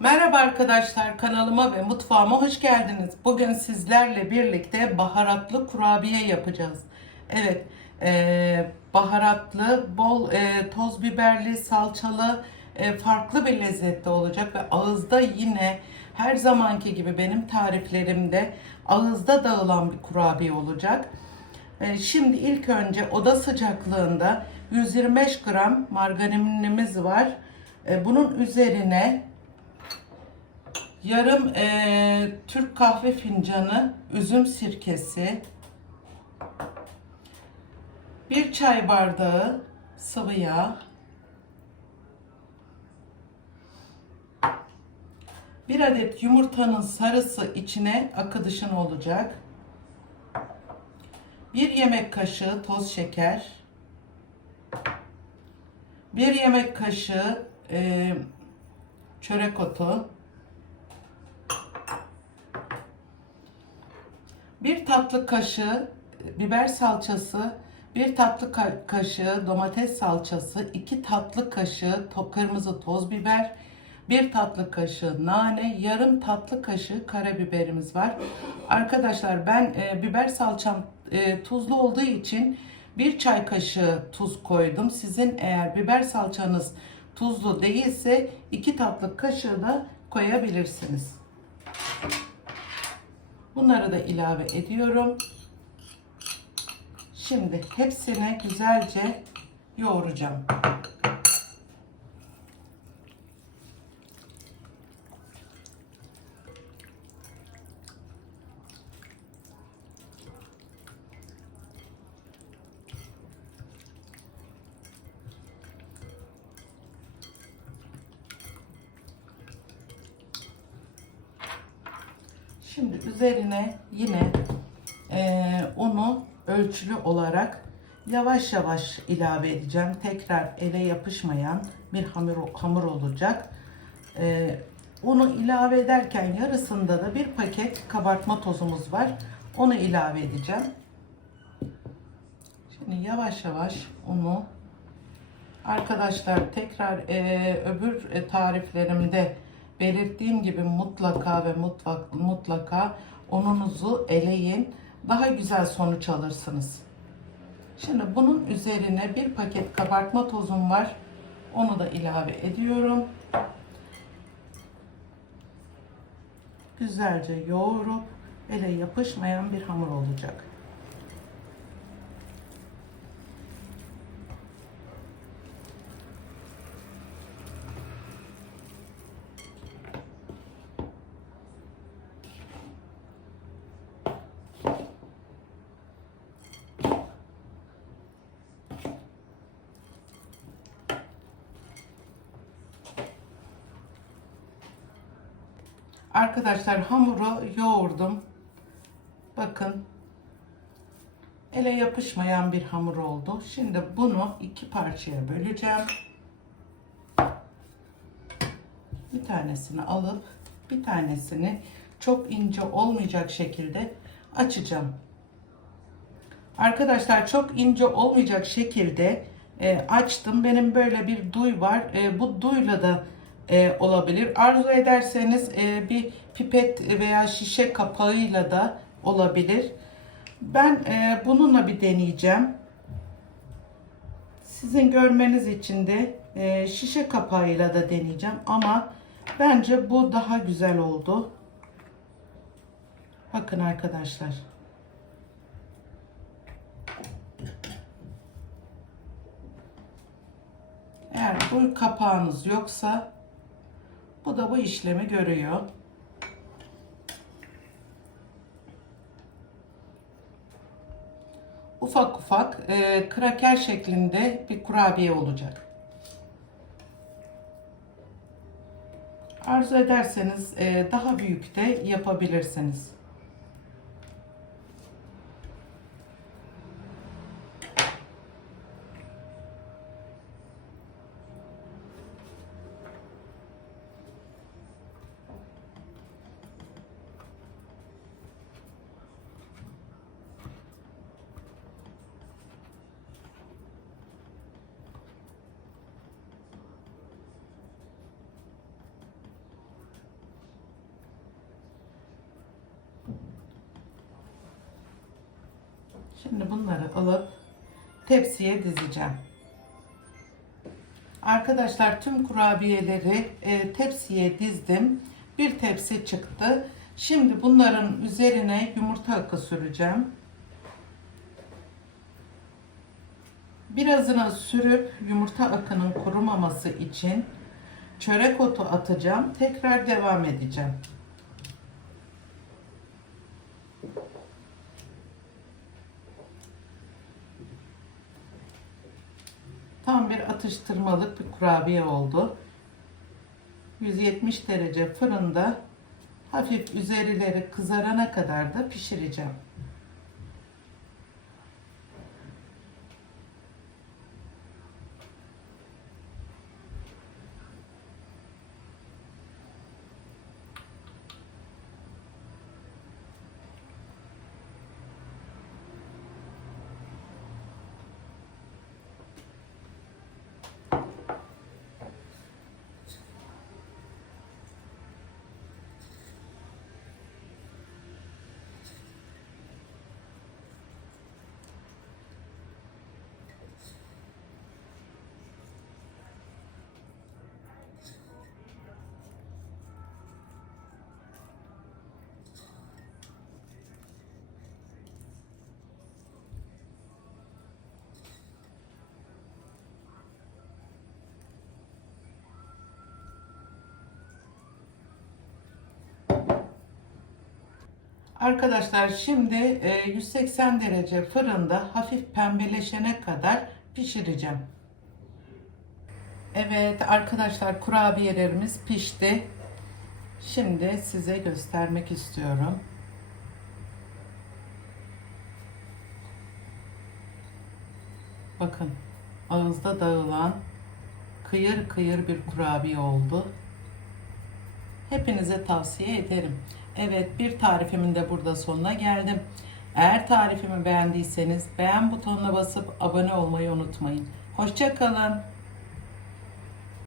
Merhaba arkadaşlar kanalıma ve mutfağıma hoş geldiniz. Bugün sizlerle birlikte baharatlı kurabiye yapacağız. Evet e, baharatlı, bol e, toz biberli, salçalı e, farklı bir lezzette olacak ve ağızda yine her zamanki gibi benim tariflerimde ağızda dağılan bir kurabiye olacak. E, Şimdi ilk önce oda sıcaklığında 125 gram margarinimiz var. E, Bunun üzerine yarım e, Türk kahve fincanı üzüm sirkesi, bir çay bardağı sıvı yağ, bir adet yumurtanın sarısı içine akı dışına olacak. Bir yemek kaşığı toz şeker. Bir yemek kaşığı e, çörek otu. Bir tatlı kaşığı biber salçası, bir tatlı ka- kaşığı domates salçası, iki tatlı kaşığı to- kırmızı toz biber, bir tatlı kaşığı nane, yarım tatlı kaşığı karabiberimiz var. Arkadaşlar ben e, biber salçam e, tuzlu olduğu için bir çay kaşığı tuz koydum. Sizin eğer biber salçanız tuzlu değilse iki tatlı kaşığı da koyabilirsiniz. Bunları da ilave ediyorum. Şimdi hepsini güzelce yoğuracağım. Şimdi üzerine yine eee, unu ölçülü olarak yavaş yavaş ilave edeceğim. Tekrar ele yapışmayan bir hamur, hamur olacak. Eee, unu ilave ederken yarısında da bir paket kabartma tozumuz var. Onu ilave edeceğim. Şimdi yavaş yavaş unu Arkadaşlar tekrar eee, öbür e, tariflerimde belirttiğim gibi mutlaka ve mutlak, mutlaka ununuzu eleyin. Daha güzel sonuç alırsınız. Şimdi bunun üzerine bir paket kabartma tozum var. Onu da ilave ediyorum. Güzelce yoğurup ele yapışmayan bir hamur olacak. Arkadaşlar hamuru yoğurdum. Bakın. Ele yapışmayan bir hamur oldu. Şimdi bunu iki parçaya böleceğim. Bir tanesini alıp bir tanesini çok ince olmayacak şekilde açacağım. Arkadaşlar çok ince olmayacak şekilde e, açtım. Benim böyle bir duy var. E, bu duyla da e, olabilir. Arzu ederseniz e, bir pipet veya şişe kapağıyla da olabilir. Ben e, bununla bir deneyeceğim. Sizin görmeniz için de e, şişe kapağıyla da deneyeceğim. Ama bence bu daha güzel oldu. Bakın arkadaşlar. Eğer bu kapağınız yoksa bu da bu işlemi görüyor. Ufak ufak e, kraker şeklinde bir kurabiye olacak. Arzu ederseniz e, daha büyük de yapabilirsiniz. Şimdi bunları alıp tepsiye dizeceğim. Arkadaşlar tüm kurabiyeleri e, tepsiye dizdim. Bir tepsi çıktı. Şimdi bunların üzerine yumurta akı süreceğim. Birazını sürüp yumurta akının kurumaması için çörek otu atacağım. Tekrar devam edeceğim. Tam bir atıştırmalık bir kurabiye oldu. 170 derece fırında hafif üzerileri kızarana kadar da pişireceğim. Arkadaşlar şimdi e, 180 derece fırında hafif pembeleşene kadar pişireceğim. Evet arkadaşlar kurabiyelerimiz pişti. Şimdi size göstermek istiyorum. Bakın ağızda dağılan kıyır kıyır bir kurabiye oldu. Hepinize tavsiye ederim. Evet bir tarifimin de burada sonuna geldim. Eğer tarifimi beğendiyseniz beğen butonuna basıp abone olmayı unutmayın. Hoşçakalın.